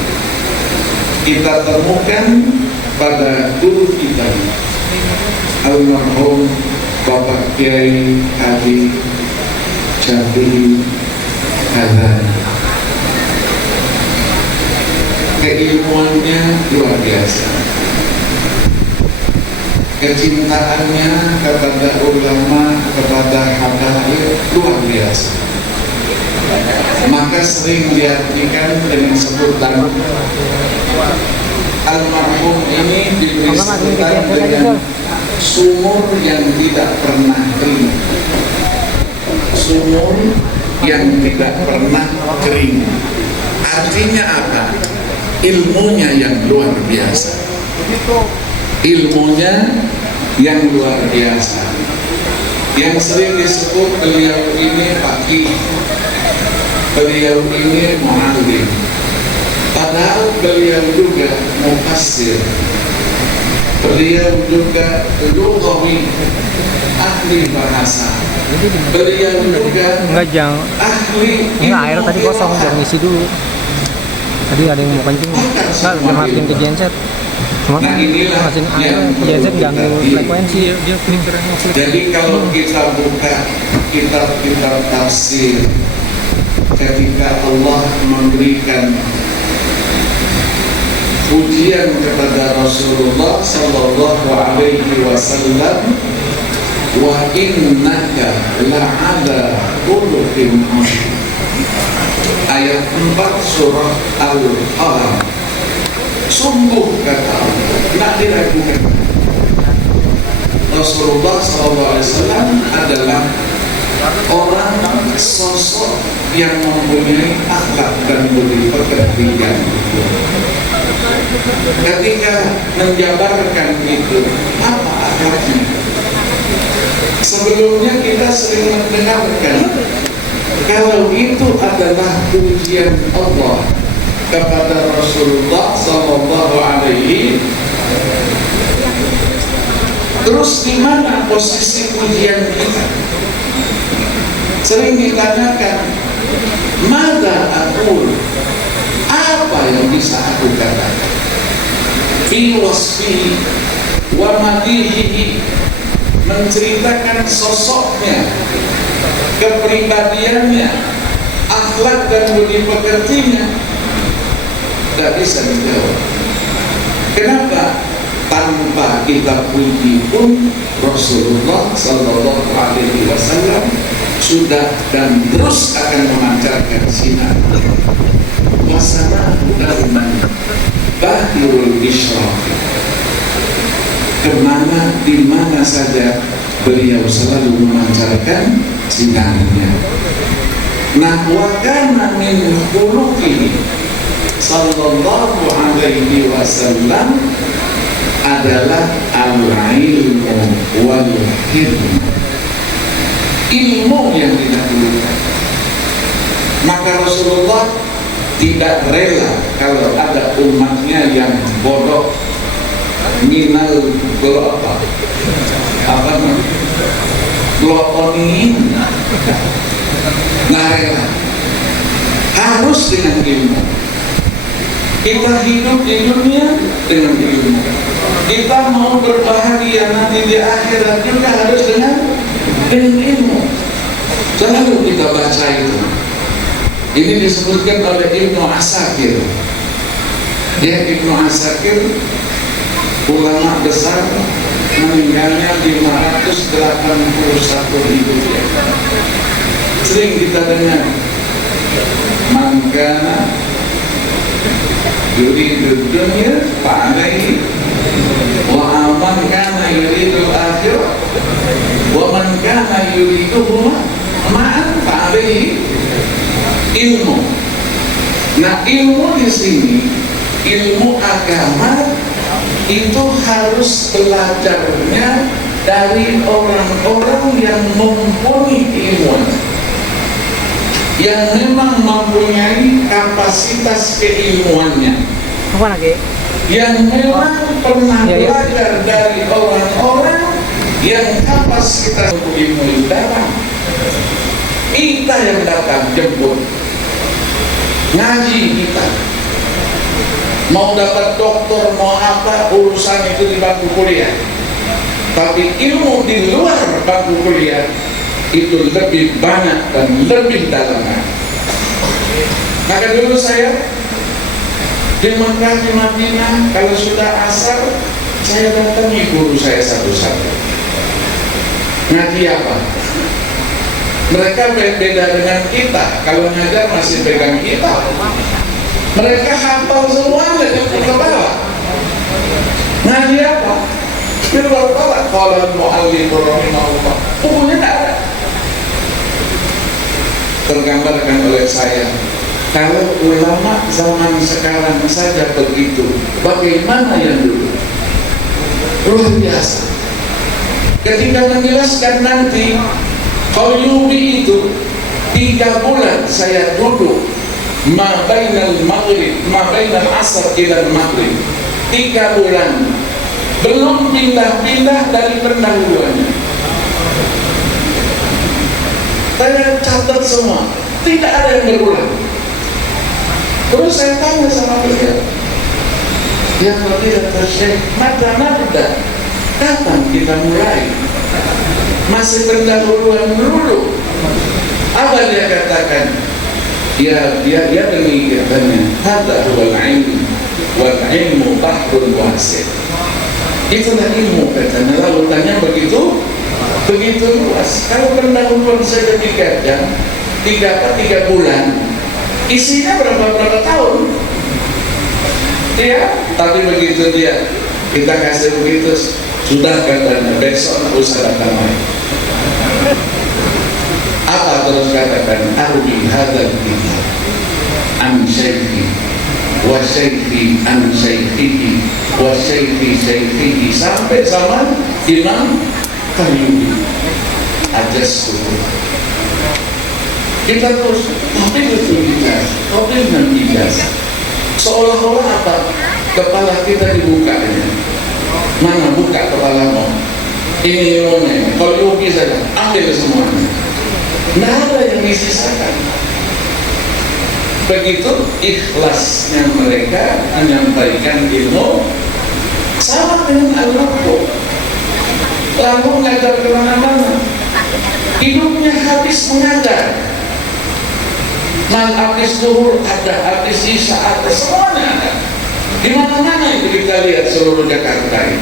kita temukan pada guru kita almarhum Bapak Kiai Haji Syafi'i Hadami. Keilmuannya luar biasa, kecintaannya kepada ulama, kepada habaib luar biasa. Maka sering diartikan dengan sebutan almarhum ini diberi sebutan dengan sumur yang tidak pernah kering. Sumur yang tidak pernah kering. Artinya apa? Ilmunya yang luar biasa. Ilmunya yang luar biasa. Yang sering disebut beliau ini faqih, beliau ini muallim. Padahal beliau juga mufassir. Beliau juga lughawi, ahli bahasa. Beliau juga ahli air tadi kosong, jangan ngisi dulu. Tadi ada yang mau kencing, nggak udah masukin ke genset. Cuma masukin air, genset ganggu frekuensi. Jadi kalau kita buka kitab-kitab tafsir, ketika Allah memberikan pujian kepada Rasulullah Sallallahu Alaihi Wasallam, wa innaka la'ala khuluqin 'azim. Ayat 4 surah Al-Qalam. Sungguh kata Allah, tidak diragukan, Rasulullah SAW adalah orang sosok yang mempunyai akhlak dan budi pekerti yang ketika menjabarkan itu, apa akhlaknya? Sebelumnya kita sering mendengarkan kalau itu adalah pujian Allah kepada Rasulullah Sallallahu Alaihi Terus di mana posisi pujian kita? Sering ditanyakan, mada aku, apa yang bisa aku katakan? Fi wasfi wa madihihi, menceritakan sosoknya, kepribadiannya, akhlak dan budi pekertinya, tidak bisa dijawab. Kenapa? Tanpa kita puji pun Rasulullah Sallallahu Alaihi Wasallam sudah dan terus akan memancarkan sinar. Wasana dauman bahirul isyraq, kemana di mana saja beliau selalu memancarkan sinarnya. Nah, wa kana min khuluqihi Sallallahu Alaihi Wasallam adalah al-ilmu wal hikmah, ilmu yang didahulukan. Maka Rasulullah tidak rela kalau ada umatnya yang bodoh, minal glotoniin, nggak rela, harus dengan ilmu. Kita hidup di dunia dengan ilmu. Kita mau berbahagia nanti di akhirat juga harus dengan ilmu. Selalu kita baca itu. Ini disebutkan oleh Ibnu Asakir. Dia Ibnu Asakir, ulama besar, meninggalnya 581 Hijriah. Sering kita dengar, mangkana yuridu dunya fa'alaihi wa aman kana yuridu akhirah wa man kana yuriduhuma ma'an fa'alaihi. Ilmu. Nah, ilmu di sini, ilmu agama itu harus belajarnya dari orang-orang yang mempunyai ilmu, yang memang mempunyai kapasitas keilmuannya, yang memang pernah belajar dari orang-orang yang kapasitas ilmu itu dalam. Kita yang datang jemput, ngaji kita, mau dapat doktor, mau apa, urusan itu di bangku kuliah. Tapi ilmu di luar bangku kuliah itu lebih banyak dan lebih dalam. Maka dulu saya di Mekah, di Madinah, kalau sudah asar, saya datangi guru saya satu-satu. Ngaji apa? Mereka beda dengan kita. Kalau ngajar masih pegang kitab. Mereka hafal semua dari kepala. Ngaji apa? Firman Allah, qala al-mu'allif rahimahullah. Bukunya tidak ada. Tergambarkan oleh saya, kalau ulama zaman sekarang saja begitu, bagaimana yang dulu? Luar biasa. Ketika menjelaskan nanti Qayyubi itu 3 bulan saya duduk ma bainal asar ila maghrib, 3 bulan belum pindah-pindah dari pendahuluannya. Saya catat semua, tidak ada yang berulang. Terus saya tanya sama beliau, ya Fadilatul Syekh, mata nabda, kapan kita mulai? Masih pendahuluan dulu. Apa dia katakan? Ya, dia demikiannya. Hadza huwal ilm, wal ilmu bahrun wasi'. Itulah ilmu katanya. Lautannya begitu luas. Kalau pendahuluan saja 3 jam, 3 bulan, isinya berapa tahun? Ya, tapi begitu dia kita kasih begitu, sudah katanya besok usah datang lagi. Apa terus katakan? Arbi hadal kitab an syaihi wa syaihi an syaihihi wa syaihi syaihihi, sampai zaman Imam Qayyubi ajas itu. Kita terus tapi dengan ijazah, seolah-olah apa? Kepala kita dibukanya. Mana buka kepalamu? Ini ilmunya. Kalau rugi saja, ambil semuanya. Tidak ada yang disisakan. Begitu ikhlasnya mereka menyampaikan ilmu sama dengan Al-Rabbul. Lalu mengajar kemana-mana. Hidupnya habis mengajar. Mal habis zuhur ada, habis isya ada, semuanya ada. Di mana-mana itu kita lihat seluruh Jakarta ini.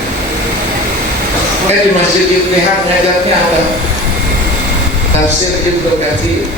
Di Masjid Ibn Ham ngajarnya ada tafsir Ibnu Katsir.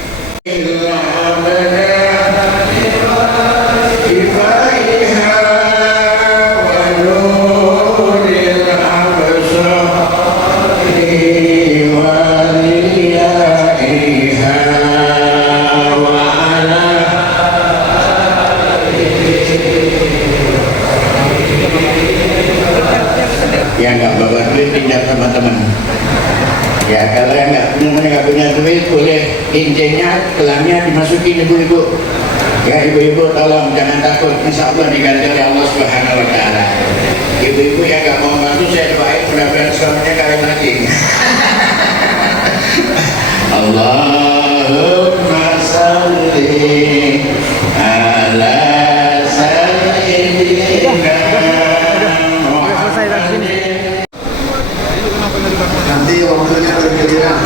Yang nggak bawa duit pinjam teman-teman. Ya kalau yang nggak punya duit boleh injenya gelangnya dimasukin ibu-ibu. Ya ibu-ibu tolong jangan takut, insya Allah diganti oleh Allah Subhanahu Wa Taala. Ibu-ibu yang nggak mau bantu saya doain mudah-mudahan suaminya kawin lagi. Allahumma salli ala sayyidina. Nanti waktunya bergiliran.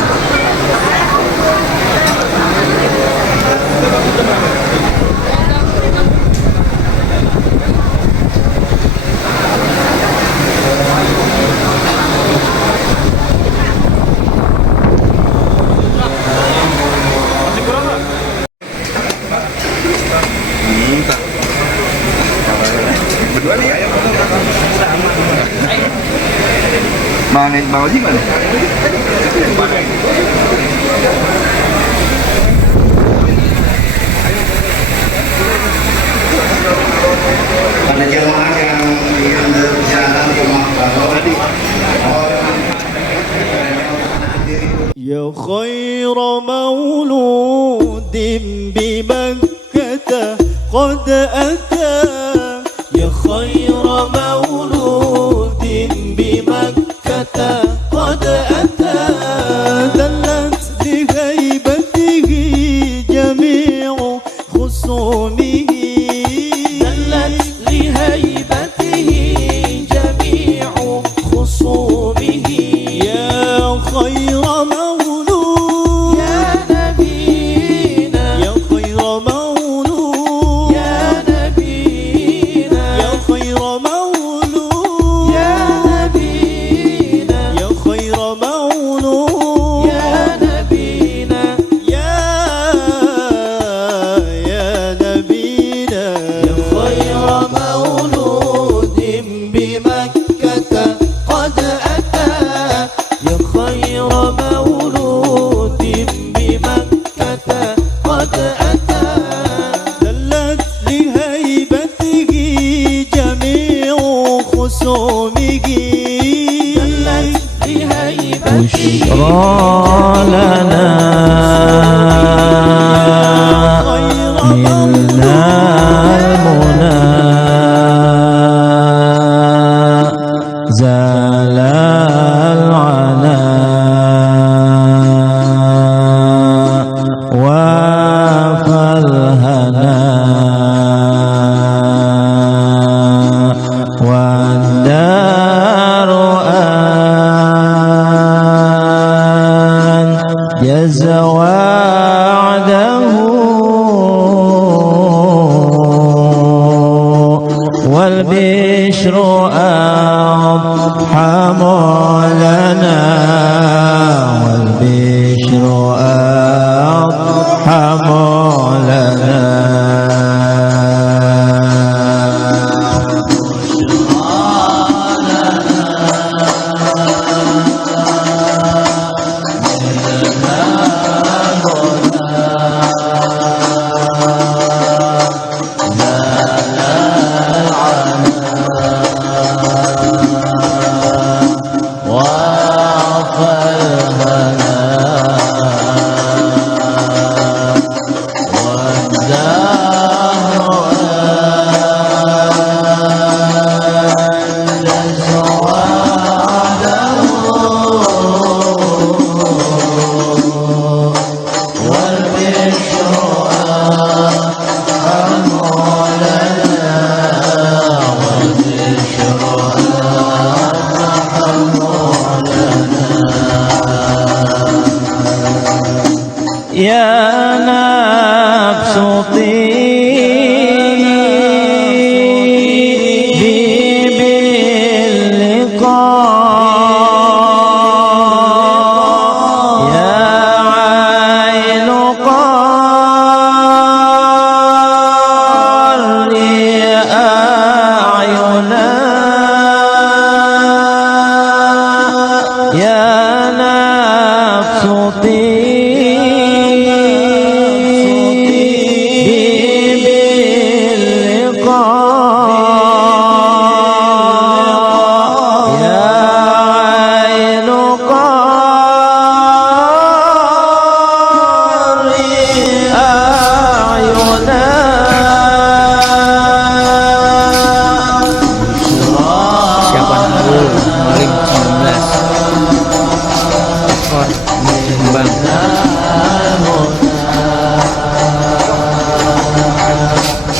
Mangit mau di mana? Pada jemaah yang berjalan ke Makkah tadi. يا خير مولود بمكة قد أتى يا خير مولود بمكة قد أتى دلت لهيبته جميع خصومه دلت لهيبته جميع خصومه يا خير مولود يا نبينا يا خير مولود يا نبينا يا خير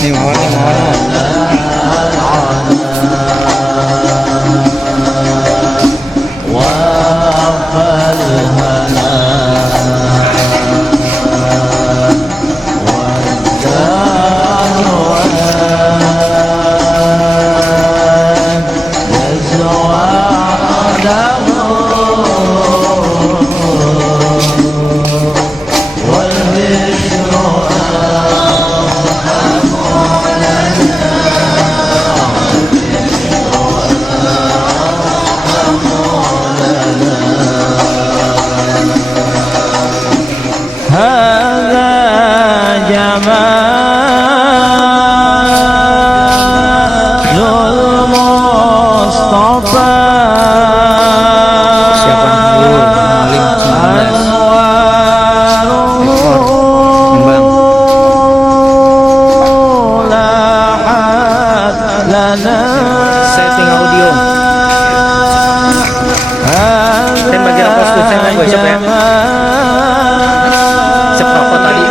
Nih mawar. Siapa dulu? Maling 19 ekor kembang. Setting audio. Saya bagi rapos tuh, saya gue siap ya. Siap rokok tadi.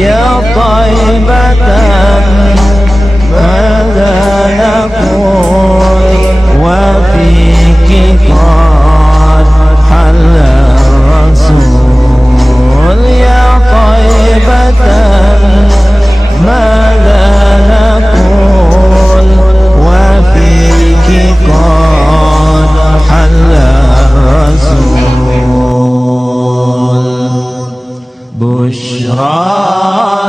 يا طيبة ماذا نقول وفيك قد حل الرسول يا طيبة ماذا نقول وفيك قد حل الرسول بشرى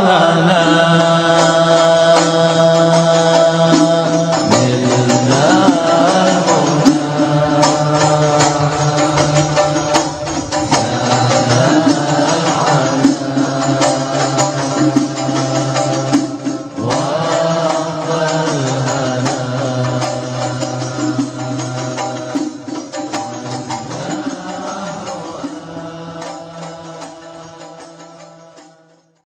لنا